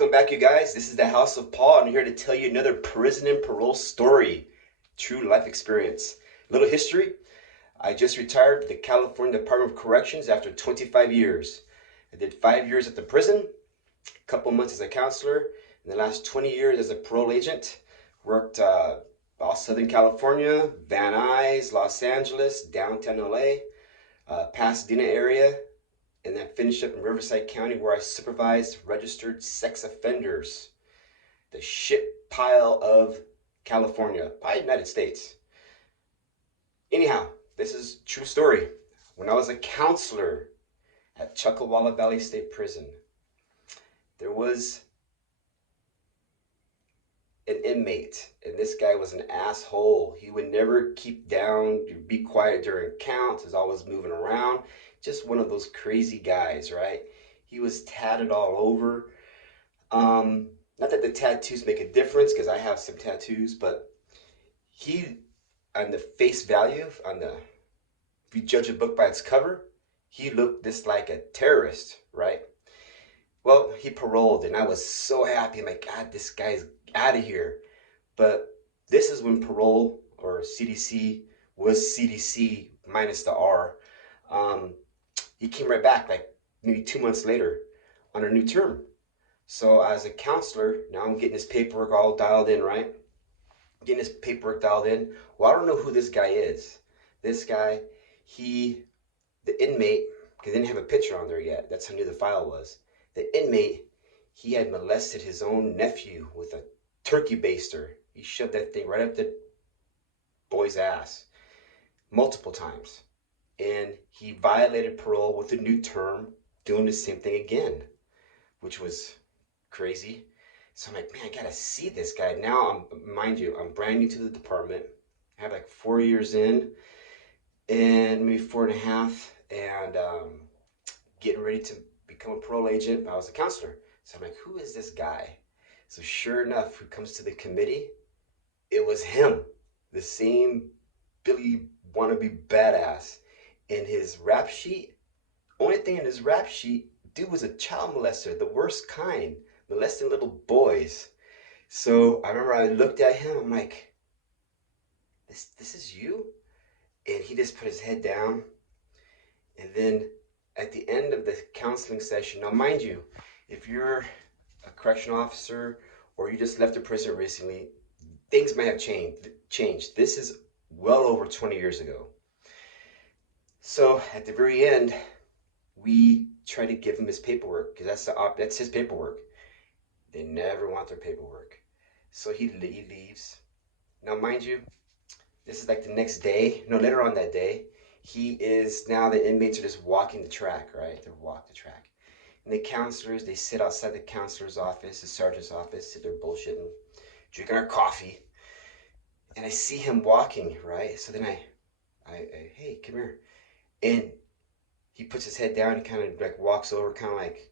Welcome back, you guys. This is the House of Paul. I'm here to tell you another prison and parole story. True life experience. Little history. I just retired from the California Department of Corrections after 25 years. I did 5 years at the prison, a couple months as a counselor, and the last 20 years as a parole agent. Worked all Southern California, Van Nuys, Los Angeles, downtown LA, Pasadena area, and then finished up in Riverside County where I supervised registered sex offenders. The shit pile of California, probably United States. Anyhow, this is a true story. When I was a counselor at Chuckawalla Valley State Prison, there was an inmate, and this guy was an asshole. He would never keep down, be quiet during counts, was always moving around. Just one of those crazy guys, right? He was tatted all over. Not that the tattoos make a difference, because I have some tattoos, but he, on the face value, if you judge a book by its cover, he looked just like a terrorist, right? Well, he paroled, and I was so happy. I'm like, God, this guy's out of here. But this is when parole, or CDC, was CDC minus the R. He came right back like maybe 2 months later on a new term. So as a counselor, now I'm getting his paperwork all dialed in, right? Getting his paperwork dialed in. Well, I don't know who this guy is. This guy, the inmate, because they didn't have a picture on there yet. That's how new the file was. The inmate, he had molested his own nephew with a turkey baster. He shoved that thing right up the boy's ass multiple times. And he violated parole with a new term, doing the same thing again, which was crazy. So I'm like, man, I gotta see this guy. Now, mind you, I'm brand new to the department. I have like 4 years in, and maybe 4.5, and getting ready to become a parole agent. I was a counselor. So I'm like, who is this guy? So sure enough, who comes to the committee? It was him, the same Billy wannabe badass. In his rap sheet, only thing in his rap sheet, dude was a child molester, the worst kind, molesting little boys. So I remember I looked at him, I'm like, this is you? And he just put his head down. And then at the end of the counseling session, now mind you, if you're a correctional officer or you just left the prison recently, things may have changed. This is well over 20 years ago. So at the very end, we try to give him his paperwork, because that's his paperwork. They never want their paperwork. So he leaves. Now, mind you, this is like the next day. No, later on that day, now the inmates are just walking the track, right? They walk the track. And the counselors, they sit outside the counselor's office, the sergeant's office, sit there bullshitting, drinking our coffee. And I see him walking, right? So then I hey, come here. And he puts his head down, he kind of like walks over, kind of like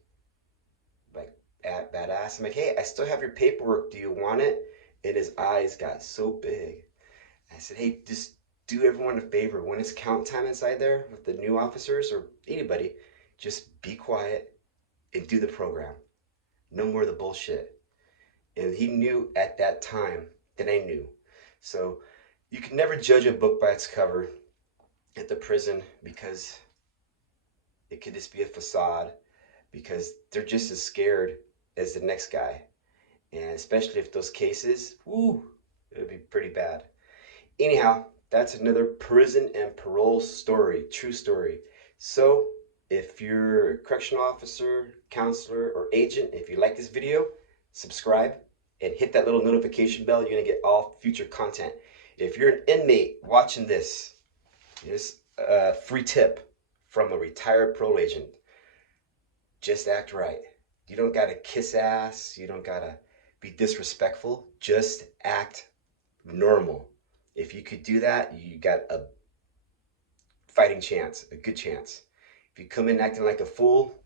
badass. I'm like, hey, I still have your paperwork. Do you want it? And his eyes got so big. I said, hey, just do everyone a favor. When it's count time inside there with the new officers or anybody, just be quiet and do the program. No more of the bullshit. And he knew at that time that I knew. So you can never judge a book by its cover at the prison, because it could just be a facade, because they're just as scared as the next guy. And especially if those cases, it would be pretty bad. Anyhow, that's another prison and parole story, true story. So if you're a correctional officer, counselor, or agent, if you like this video, subscribe and hit that little notification bell. You're gonna get all future content. If you're an inmate watching this, here's a free tip from a retired parole agent. Just act right. You don't gotta kiss ass. You don't gotta be disrespectful. Just act normal. If you could do that, you got a fighting chance, a good chance. If you come in acting like a fool,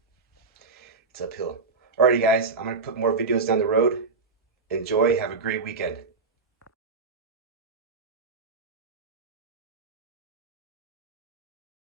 it's uphill. Alrighty guys, I'm gonna put more videos down the road. Enjoy, have a great weekend.